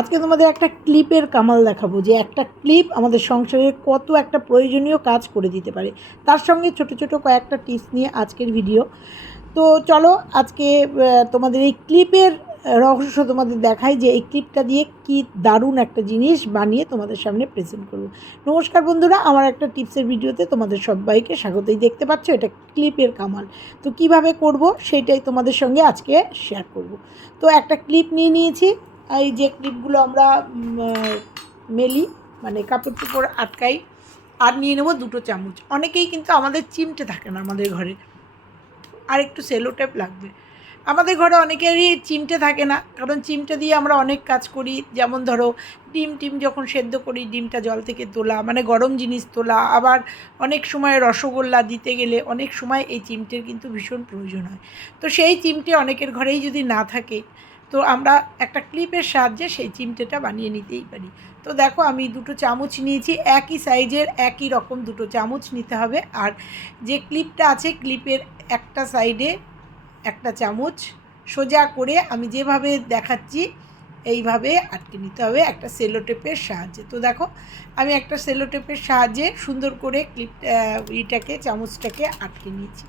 আজকে তোমাদের একটা ক্লিপের কামাল দেখাবো যে একটা ক্লিপ আমাদের সংসারে কত একটা প্রয়োজনীয় কাজ করে দিতে পারে। তার সঙ্গে ছোট ছোট কয়েকটা টিপস নিয়ে আজকের ভিডিও। তো চলো আজকে তোমাদের এই ক্লিপের রহস্য তোমাদের দেখাই যে এই ক্লিপটা দিয়ে কি দারুণ একটা জিনিস বানিয়ে তোমাদের সামনে প্রেজেন্ট করব। নমস্কার বন্ধুরা, আমার একটা টিপসের ভিডিওতে তোমাদের সবাইকে স্বাগতই। দেখতে পাচ্ছ, এটা ক্লিপের কামাল। তো কীভাবে করব, সেটাই তোমাদের সঙ্গে আজকে শেয়ার করব। তো একটা ক্লিপ নিয়ে নিয়েছি। এই যে ক্লিপগুলো আমরা মেলি মানে কাপড় চোপড় আটকাই, আর নিয়ে নেব দুটো চামচ। অনেকেই কিন্তু আমাদের চিমটে থাকে না আমাদের ঘরে। আর একটু সেলো টেপ লাগবে। আমাদের ঘরে অনেকেরই চিমটে থাকে না, কারণ চিমটে দিয়ে আমরা অনেক কাজ করি। যেমন ধরো, ডিম টিম যখন সেদ্ধ করি, ডিমটা জল থেকে তোলা মানে গরম জিনিস তোলা। আবার অনেক সময় রসগোল্লা দিতে গেলে অনেক সময় এই চিমটের কিন্তু ভীষণ প্রয়োজন হয়। তো সেই চিমটে অনেকের ঘরেই যদি না থাকে তো আমরা একটা ক্লিপের সাহায্যে সেই চিমটেটা বানিয়ে নিতেই পারি। তো দেখো আমি দুটো চামচ নিয়েছি, একই সাইজের একই রকম দুটো চামচ নিতে হবে। আর যে ক্লিপটা আছে ক্লিপের একটা সাইডে একটা চামচ সোজা করে আমি যেভাবে দেখাচ্ছি, এইভাবে আটকে নিতে হবে একটা সেলোটেপের সাহায্যে। তো দেখো আমি একটা সেলোটেপের সাহায্যে সুন্দর করে ক্লিপ ইটাকে, চামচটাকে আটকে নিয়েছি।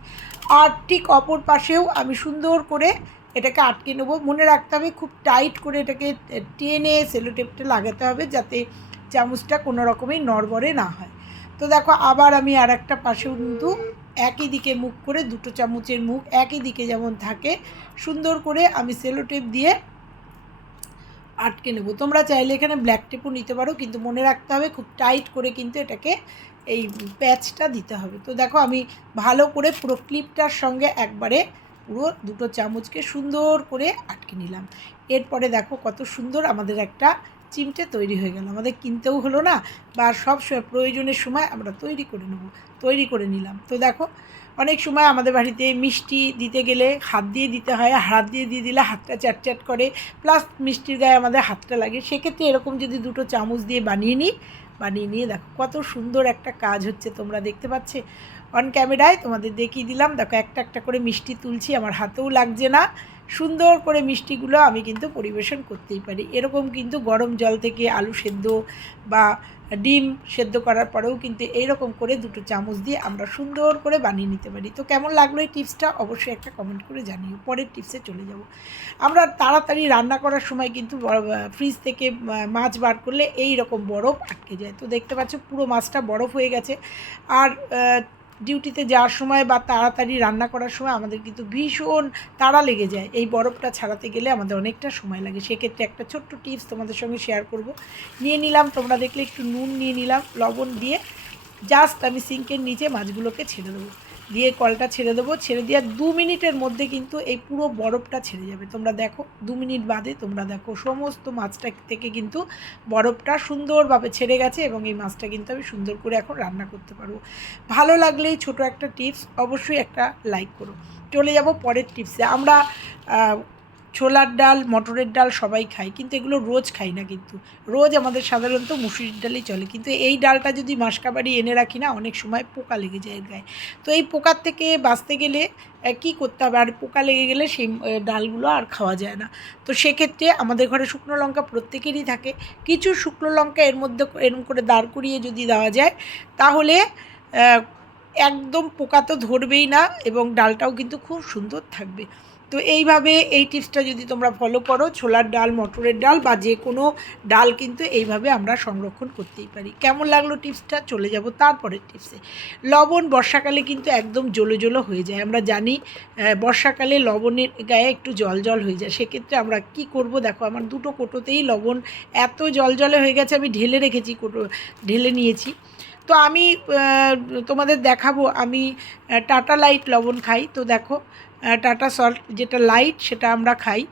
আর ঠিক অপর পাশেও আমি সুন্দর করে এটাকে আটকে নেব। মনে রাখতে হবে খুব টাইট করে এটাকে টেনে সেলোটেপটা লাগাতে হবে যাতে চামচটা কোনো রকমই নড়বড়ে না হয়। তো দেখো, আবার আমি আর একটা পাশেও কিন্তু একই দিকে মুখ করে দুটো চামচের মুখ একই দিকে যেমন থাকে, সুন্দর করে আমি সেলোটেপ দিয়ে আটকে নেব। তোমরা চাইলে এখানে ব্ল্যাক টেপও নিতে পারো, কিন্তু মনে রাখতে হবে খুব টাইট করে কিন্তু এটাকে এই প্যাচটা দিতে হবে। তো দেখো, আমি ভালো করে পুরো ক্লিপটার সঙ্গে একবারে পুরো দুটো চামচকে সুন্দর করে আটকে নিলাম। এরপরে দেখো কত সুন্দর আমাদের একটা চিমটে তৈরি হয়ে গেল। আমাদের কিনতেও হলো না বা সব সময় প্রয়োজনের সময় আমরা তৈরি করে নেব, তৈরি করে নিলাম। তো দেখো, অনেক সময় আমাদের বাড়িতে মিষ্টি দিতে গেলে হাত দিয়ে দিতে হয়, হাত দিয়ে দিয়ে দিলে হাতটা চ্যাটচ্যাট করে, প্লাস মিষ্টির গায়ে আমাদের হাতটা লাগে। সেক্ষেত্রে এরকম যদি দুটো চামচ দিয়ে বানিয়ে নিই, বানিয়ে নিয়ে দেখো কত সুন্দর একটা কাজ হচ্ছে তোমরা দেখতে পাচ্ছে। অন ক্যামেরায় তোমাদের দেখিয়ে দিলাম। দেখো, একটা একটা করে মিষ্টি তুলছি, আমার হাতেও লাগছে না। সুন্দর করে মিষ্টিগুলো আমি কিন্তু পরিবেশন করতেই পারি। এরকম কিন্তু গরম জল থেকে আলু সেদ্ধ বা ডিম সেদ্ধ করার পরেও কিন্তু এইরকম করে দুটো চামচ দিয়ে আমরা সুন্দর করে বানিয়ে নিতে পারি। তো কেমন লাগল এই টিপসটা? অবশ্যই একটা কমেন্ট করে জানিও। পরের টিপসে চলে যাব। আমরা তাড়াতাড়ি রান্না করার সময় কিন্তু ফ্রিজ থেকে মাছ বার করলে এই রকম বরফ আটকে যায়। তো দেখতে পাচ্ছ, পুরো মাছটা বরফ হয়ে গেছে। আর ডিউটিতে যাওয়ার সময় বা তাড়াতাড়ি রান্না করার সময় আমাদের কিন্তু ভীষণ তাড়া লেগে যায়। এই বরফটা ছাড়াতে গেলে আমাদের অনেকটা সময় লাগে। সেক্ষেত্রে একটা ছোট্ট টিপস তোমাদের সঙ্গে শেয়ার করব। নিয়ে নিলাম, তোমরা দেখলে একটু নুন নিয়ে নিলাম, লবণ দিয়ে জাস্ট আমি সিঙ্কের নিচে মাছগুলোকে ছেড়ে দেবো। দিয়ে কলটা ছেড়ে দেবো। ছেড়ে দেওয়ার দু মিনিটের মধ্যে কিন্তু এই পুরো বরফটা ছেড়ে যাবে। তোমরা দেখো, দু মিনিট বাদে তোমরা দেখো সমস্ত মাছটা থেকে কিন্তু বরফটা সুন্দরভাবে ছেড়ে গেছে এবং এই মাছটা কিন্তু আমি সুন্দর করে এখন রান্না করতে পারব। ভালো লাগলেই ছোট একটা টিপস অবশ্যই একটা লাইক করো। চলে যাব পরের টিপসে। আমরা ছোলার ডাল, মটরের ডাল সবাই খাই কিন্তু এগুলো রোজ খাই না কিন্তু। রোজ আমাদের সাধারণত মুসুরির ডালই চলে, কিন্তু এই ডালটা যদি মাসকাবাড়ি এনে রাখি না, অনেক সময় পোকা লেগে যায় গায়ে। তো এই পোকার থেকে বাঁচতে গেলে কী করতে হবে? আর পোকা লেগে গেলে সেই ডালগুলো আর খাওয়া যায় না। তো সেক্ষেত্রে আমাদের ঘরে শুকনো লঙ্কা প্রত্যেকেরই থাকে। কিছু শুকনো লঙ্কা এর মধ্যে, এরম করে দাঁড় করিয়ে যদি দেওয়া যায়, তাহলে একদম পোকা তো ধরবেই না এবং ডালটাও কিন্তু খুব সুন্দর থাকবে। তো এইভাবে এই টিপসটা যদি তোমরা ফলো করো, ছোলার ডাল, মটরের ডাল বা যে কোনো ডাল কিন্তু এইভাবে আমরা সংরক্ষণ করতেই পারি। কেমন লাগল টিপসটা চলে যাব তারপরের টিপসে লবণ বর্ষাকালে কিন্তু একদম জলো জলো হয়ে যায়। আমরা জানি বর্ষাকালে লবণের গায়ে একটু জল জল হয়ে যায়। সেক্ষেত্রে আমরা কি করব? দেখো, আমার দুটো কোটোতেই লবণ এত জল জলে হয়ে গেছে, আমি ঢেলে রেখেছি, কোটো, ঢেলে নিয়েছি। তো আমি তোমাদের দেখাবো, আমি টাটা লাইট লবণ খাই। তো দেখো টাটা সল্ট যেটা লাইট সেটা আমরা খাই।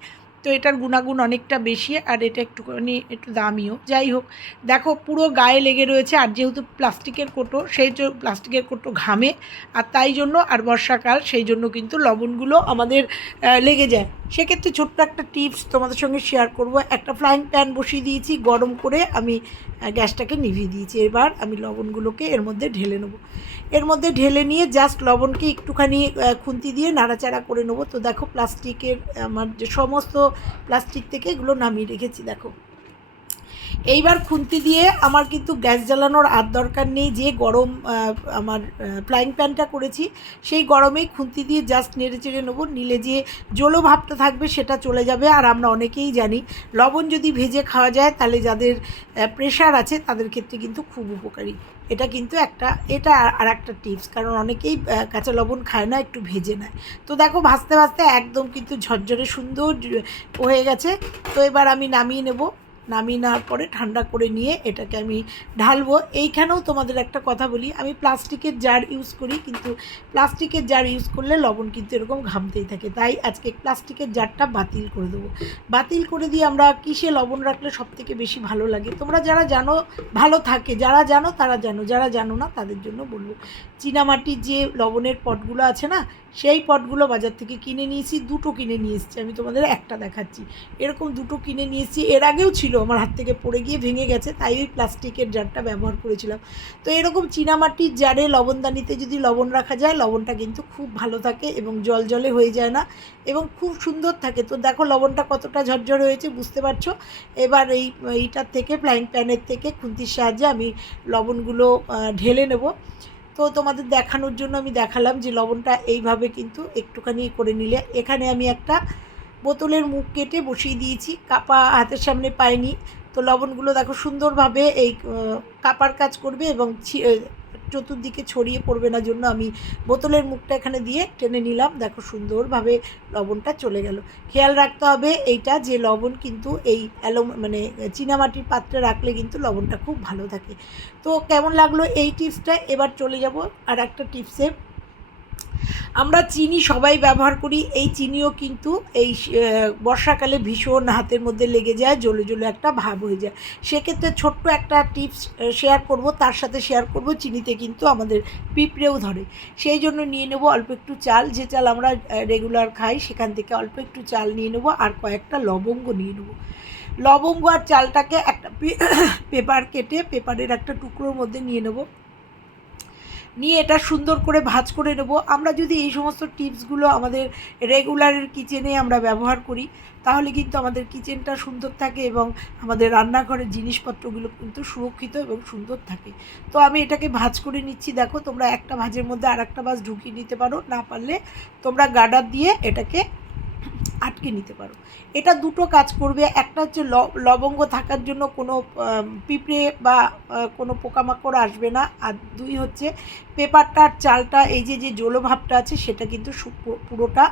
তো এটার গুণাগুণ অনেকটা বেশি আর এটা একটুখানি একটু দামিও। যাই হোক, দেখো পুরো গায়ে লেগে রয়েছে আর যেহেতু প্লাস্টিকের কোটো, সেই প্লাস্টিকের কোটো ঘামে। আর তাই জন্য আর বর্ষাকাল, সেই জন্য কিন্তু লবণগুলো আমাদের লেগে যায়। সেক্ষেত্রে ছোট্ট একটা টিপস তোমাদের সঙ্গে শেয়ার করব। একটা ফ্রাইং প্যান বসিয়ে দিয়েছি, গরম করে আমি গ্যাসটাকে নিভিয়ে দিয়েছি। এবার আমি লবণগুলোকে এর মধ্যে ঢেলে নেব। এর মধ্যে ঢেলে নিয়ে জাস্ট লবণকে একটুখানি খুন্তি দিয়ে নাড়াচাড়া করে নেব। তো দেখো প্লাস্টিকের আমার যে সমস্ত প্লাস্টিক থেকে এগুলো নামিয়ে রেখেছি, দেখো। এইবার খুন্তি দিয়ে আমার কিন্তু গ্যাস জ্বালানোর আর দরকার নেই। যে গরম আমার ফ্লাইং প্যানটা করেছি, সেই গরমেই খুন্তি দিয়ে জাস্ট নেড়ে চেড়ে নেব। নিলে যে জলো ভাবটা থাকবে সেটা চলে যাবে। আর আমরা অনেকেই জানি, লবণ যদি ভেজে খাওয়া যায়, তাহলে যাদের প্রেশার আছে, তাদের ক্ষেত্রে কিন্তু খুব উপকারী। এটা কিন্তু একটা, এটা আর একটা টিপস কারণ অনেকেই কাঁচা লবণ খায় না, একটু ভেজে নেয়। তো দেখো, ভাজতে ভাজতে একদম কিন্তু ঝরঝরে সুন্দর হয়ে গেছে। তো এবার আমি নামিয়ে নেব। নামিয়ে নেওয়ার পরে ঠান্ডা করে নিয়ে এটাকে আমি ঢালবো। এইখানেও তোমাদের একটা কথা বলি, আমি প্লাস্টিকের জার ইউজ করি, কিন্তু প্লাস্টিকের জার ইউজ করলে লবণ কিন্তু এরকম ঘামতেই থাকে। তাই আজকে প্লাস্টিকের জারটা বাতিল করে দেবো। বাতিল করে দিয়ে আমরা কিসে লবণ রাখলে সব থেকে বেশি ভালো লাগে? তোমরা যারা জানো, ভালো থাকে। যারা জানো, তারা জানো। যারা জানো না, তাদের জন্য বলব, চীনামাটির যে লবণের পটগুলো আছে না, সেই পটগুলো বাজার থেকে কিনে নিয়েছি, দুটো কিনে নিয়ে এসেছি। আমি তোমাদের একটা দেখাচ্ছি। এরকম দুটো কিনে নিয়েছি এর আগেও ছিল আমার হাত থেকে পড়ে গিয়ে ভেঙে গেছে, তাই ওই প্লাস্টিকের জারটা ব্যবহার করেছিলাম। তো এরকম চীনামাটির জারে লবণদানিতে যদি লবণ রাখা যায়, লবণটা কিন্তু খুব ভালো থাকে এবং জল জলে হয়ে যায় না এবং খুব সুন্দর থাকে। তো দেখো লবণটা কতটা ঝরঝরে হয়েছে, বুঝতে পারছ? এবার এই, এইটার থেকে, ফ্লাইং প্যানের থেকে খুন্তির সাহায্যে আমি লবণগুলো ঢেলে নেব। তো তোমাদের দেখানোর জন্য আমি দেখালাম যে লবণটা এইভাবে কিন্তু একটুখানি করে নিলে। এখানে আমি একটা বোতলের মুখ কেটে বসিয়ে দিয়েছি। কাপা হাতের সামনে পাইনি তো লবণগুলো দেখো সুন্দরভাবে এই কাপার কাজ করবে এবং চতুর্দিকে ছড়িয়ে পড়বে না জন্য আমি বোতলের মুখটা এখানে দিয়ে টেনে নিলাম। দেখো সুন্দরভাবে লবণটা চলে গেল। খেয়াল রাখতে হবে এইটা যে লবণ কিন্তু এই অ্যালো মানে চীনামাটির পাত্রে রাখলে কিন্তু লবণটা খুব ভালো থাকে। তো কেমন লাগল এই টিপসটা? এবার চলে যাব আর একটা টিপসে। আমরা চিনি সবাই ব্যবহার করি, এই চিনিও কিন্তু এই বর্ষাকালে ভীষণ হাতের মধ্যে লেগে যায়, জ্বলে জ্বলে একটা ভাব হয়ে যায়। সেক্ষেত্রে ছোট্ট একটা টিপস শেয়ার করব, তার সাথে শেয়ার করব, চিনিতে কিন্তু আমাদের পিঁপড়েও ধরে। সেই জন্য নিয়ে নেব অল্প একটু চাল, যে চাল আমরা রেগুলার খাই, সেখান থেকে অল্প একটু চাল নিয়ে নেব আর কয়েকটা লবঙ্গ নিয়ে নেব। লবঙ্গ আর চালটাকে একটা পেপার কেটে, পেপারের একটা টুকরোর মধ্যে নিয়ে নেব। নিয়ে এটা সুন্দর করে ভাজ করে নেব। আমরা যদি এই সমস্ত টিপসগুলো আমাদের রেগুলারের কিচেনে আমরা ব্যবহার করি, তাহলে কিন্তু আমাদের কিচেনটা সুন্দর থাকে এবং আমাদের রান্নাঘরের জিনিসপত্রগুলো কিন্তু সুরক্ষিত এবং সুন্দর থাকে। তো আমি এটাকে ভাজ করে নিচ্ছি। দেখো, তোমরা একটা ভাজের মধ্যে আর একটা ভাজ ঢুকিয়ে নিতে পারো, না পারলে তোমরা গার্ডার দিয়ে এটাকে আটকে নিতে পারো। এটা দুটো কাজ করবে। একটা হচ্ছে লবঙ্গ থাকার জন্য কোনো পিঁপড়ে বা কোনো পোকামাকড় আসবে না। আর দুই হচ্ছে, পেপারটা চালটা, এই যে যে জলভাবটা আছে, সেটা কিন্তু পুরোটা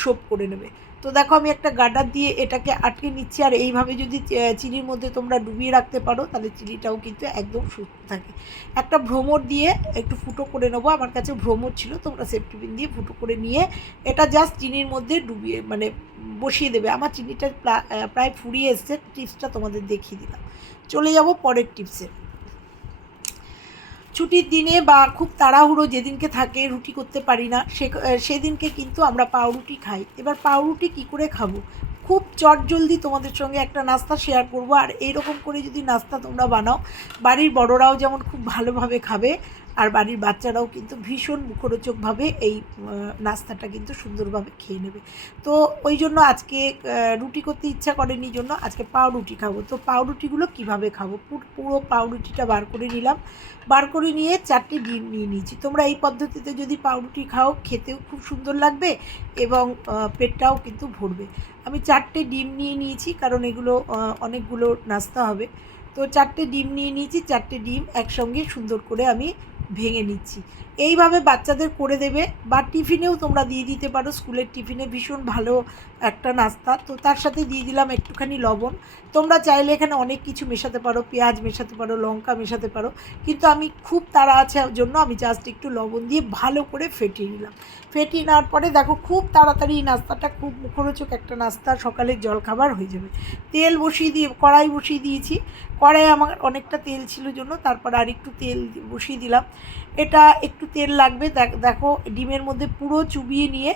সোপ করে নেবে। তো দেখো আমি একটা গার্ডার দিয়ে এটাকে আটকে নিচ্ছি, আর এইভাবে যদি চিনির মধ্যে তোমরা ডুবিয়ে রাখতে পারো, তাহলে চিনিটাও কিন্তু একদম সুস্থ থাকে। একটা ভ্রমর দিয়ে একটু ফুটো করে নেব, আমার কাছে ভ্রমর ছিল, তোমরা সেফটিপিন দিয়ে ফুটো করে নিয়ে এটা জাস্ট চিনির মধ্যে ডুবিয়ে মানে বসিয়ে দেবে। আমার চিনিটা প্রায় ফুরিয়ে এসছে, টিপসটা তোমাদের দেখিয়ে দিলাম। চলে যাব পরের টিপসে। ছুটির দিনে বা খুব তাড়াহুড়ো যেদিনকে থাকে, রুটি করতে পারি না, সে, সেদিনকে কিন্তু আমরা পাউরুটি খাই। এবার পাউরুটি কি করে খাব? খুব চটজলদি তোমাদের সঙ্গে একটা নাস্তা শেয়ার করব। আর এইরকম করে যদি নাস্তা তোমরা বানাও, বাড়ির বড়রাও যেমন খুব ভালোভাবে খাবে আর বাড়ির বাচ্চারাও কিন্তু ভীষণ মুখরোচকভাবে এই নাস্তাটা কিন্তু সুন্দরভাবে খেয়ে নেবে। তো ওই জন্য আজকে রুটি করতে ইচ্ছা করেনি জন্য আজকে পাউরুটি খাব। তো পাউরুটিগুলো কীভাবে খাব? পুর- পাউরুটিটা বার করে নিলাম। বার করে নিয়ে চারটে ডিম নিয়ে নিয়েছি। তোমরা এই পদ্ধতিতে যদি পাউরুটি খাও, খেতেও খুব সুন্দর লাগবে এবং পেটটাও কিন্তু ভরবে। আমি চারটে ডিম নিয়ে নিয়েছি কারণ এগুলো অনেকগুলো নাস্তা হবে। তো চারটে ডিম নিয়ে নিয়েছি, চারটে ডিম একসঙ্গে সুন্দর করে আমি ভেঙে নিচ্ছি। এইভাবে বাচ্চাদের করে দেবে বা টিফিনেও তোমরা দিয়ে দিতে পারো। স্কুলের টিফিনে ভীষণ ভালো একটা নাস্তা। তো তার সাথে দিয়ে দিলাম একটুখানি লবণ। তোমরা চাইলে এখানে অনেক কিছু মেশাতে পারো। পেঁয়াজ মেশাতে পারো, লঙ্কা মেশাতে পারো। কিন্তু আমি খুব তাড়া আছে জন্য আমি জাস্ট একটু লবণ দিয়ে ভালো করে ফেটিয়ে নিলাম। ফেটিয়ে নেওয়ার পরে দেখো খুব তাড়াতাড়ি এই নাস্তাটা খুব মুখরোচক একটা নাস্তা। সকালের জলখাবার হয়ে যাবে। তেল বসিয়ে দিয়ে, কড়াই বসিয়ে দিয়েছি। কড়াই আমার অনেকটা তেল ছিল জন্য। তারপর আর একটু তেল বসিয়ে দিলাম। এটা একটু তেল লাগবে, দেখ- ডিমের মধ্যে পুরো চুবিয়ে নিয়ে,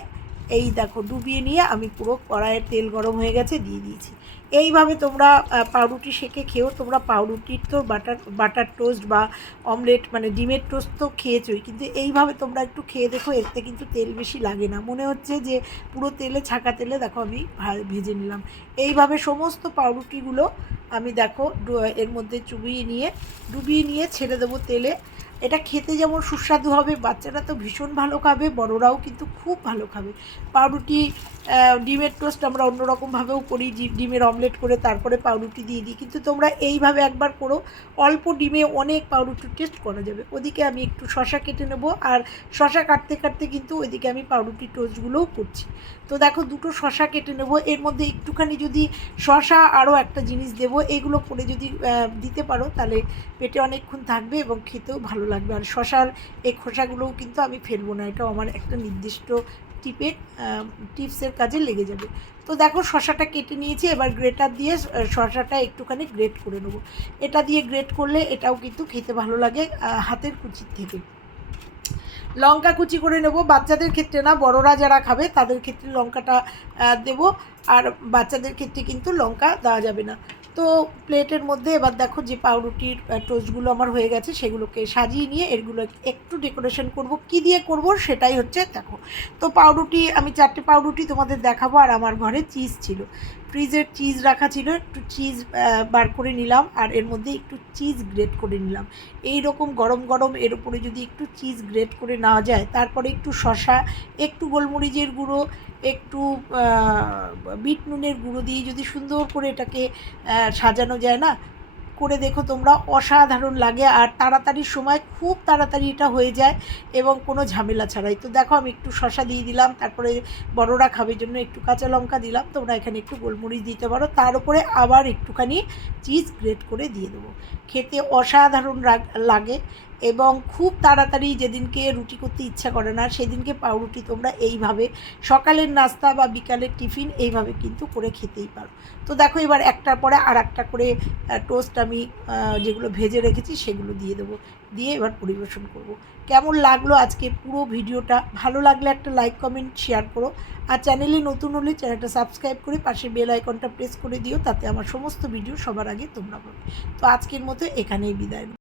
এই দেখো, ডুবিয়ে নিয়ে আমি পুরো কড়াইয়ের তেল গরম হয়ে গেছে, দিয়ে দিয়েছি। এইভাবে তোমরা পাউরুটি সেকে খেয়েও তোমরা পাউরুটির তো বাটার বাটার টোস্ট বা অমলেট মানে ডিমের টোস্ট তো খেয়েছোই, কিন্তু এইভাবে তোমরা একটু খেয়ে দেখো, এতে কিন্তু তেল বেশি লাগে না। মনে হচ্ছে যে পুরো তেলে, ছাকা তেলে, দেখো, আমি ভেজে নিলাম। এইভাবে সমস্ত পাউরুটিগুলো আমি দেখো এর মধ্যে চুবিয়ে নিয়ে, ডুবিয়ে নিয়ে ছেড়ে দেবো তেলে। এটা খেতে যেমন সুস্বাদু হবে, বাচ্চারা তো ভীষণ ভালো খাবে, বড়রাও কিন্তু খুব ভালো খাবে। পাউরুটি ডিমের টোস্ট আমরা অন্যরকমভাবেও করি ডিমের অমলেট করে তারপরে পাউরুটি দিয়ে দিই। কিন্তু তোমরা এইভাবে একবার করো, অল্প ডিমে অনেক পাউরুটির টেস্ট করা যাবে। ওদিকে আমি একটু শশা কেটে নেব আর শশা কাটতে কাটতে কিন্তু ওইদিকে আমি পাউরুটি টোস্টগুলোও করছি। তো দেখো দুটো শশা কেটে নেব, এর মধ্যে একটুখানি যদি শশা আরও একটা জিনিস দেবো, এগুলো করে যদি দিতে পারো তাহলে পেটে অনেকক্ষণ থাকবে এবং খেতেও ভালো লাগবে আর শশার এই খোসাগুলোও কিন্তু আমি ফেলব না, এটাও আমার একটা নির্দিষ্ট টিপের টিপসের কাজে লেগে যাবে। তো দেখো শশাটা কেটে নিয়েছি, এবার গ্রেটার দিয়ে শশাটা একটুখানি গ্রেট করে নেব। এটা দিয়ে গ্রেট করলে এটাও কিন্তু খেতে ভালো লাগে হাতের কুচির থেকে। লঙ্কা কুচি করে নেব, বাচ্চাদের ক্ষেত্রে না, বড়রা যারা খাবে তাদের ক্ষেত্রে লঙ্কাটা দেব, আর বাচ্চাদের ক্ষেত্রে কিন্তু লঙ্কা দেওয়া যাবে না। তো প্লেটের মধ্যে এবার দেখো যে পাউরুটির টোস্টগুলো আমার হয়ে গেছে, সেগুলোকে সাজিয়ে নিয়ে এগুলো একটু ডেকোরেশন করব। কি দিয়ে করব সেটাই হচ্ছে দেখো। তো পাউরুটি, আমি চারটে পাউরুটি তোমাদের দেখাবো আর আমার ঘরে চিজ ছিল। ফ্রিজের চিজ রাখা ছিল, একটু চিজ বার করে নিলাম আর এর মধ্যে একটু চিজ গ্রেট করে নিলাম। এই রকম গরম গরম এর উপরে যদি একটু চিজ গ্রেট করে নেওয়া যায়, তারপরে একটু শশা একটু গোলমরিচের গুঁড়ো, একটু বিট নুনের গুঁড়ো দিয়ে যদি সুন্দর করে এটাকে সাজানো যায় না করে দেখো তোমরা, অসাধারণ লাগে আর তাড়াতাড়ির সময়, খুব তাড়াতাড়ি এটা হয়ে যায় এবং কোনো ঝামেলা ছাড়াই। তো দেখো আমি একটু শশা দিয়ে দিলাম, তারপরে বড়রা খাবে জন্য একটু কাঁচা লঙ্কা দিলাম, তোমরা এখানে একটু গোলমরিচ দিতে পারো, তার উপরে আবার একটুখানি চিজ গ্রেট করে দিয়ে দেবো। খেতে অসাধারণ লাগে এবং খুব তাড়াতাড়ি যেদিনকে রুটি করতে ইচ্ছা করে না, সেদিনকে পাউরুটি তোমরা এইভাবে সকালের নাস্তা বা বিকালের টিফিন এইভাবে কিন্তু করে খেতেই পারো। তো দেখো এবার একটার পরে আর একটা করে টোস্ট আমি যেগুলো ভেজে রেখেছি সেগুলো দিয়ে দেবো। দিয়ে এবার পরিবেশন করব। কেমন লাগল আজকে পুরো ভিডিওটা? ভালো লাগলে একটা লাইক কমেন্ট শেয়ার করো। আর চ্যানেলে নতুন হলে চ্যানেলটা সাবস্ক্রাইব করে পাশে বেল আইকনটা প্রেস করে দিও, তাতে আমার সমস্ত ভিডিও সবার আগে তোমরা পাবে। তো আজকের মতো এখানেই বিদায়।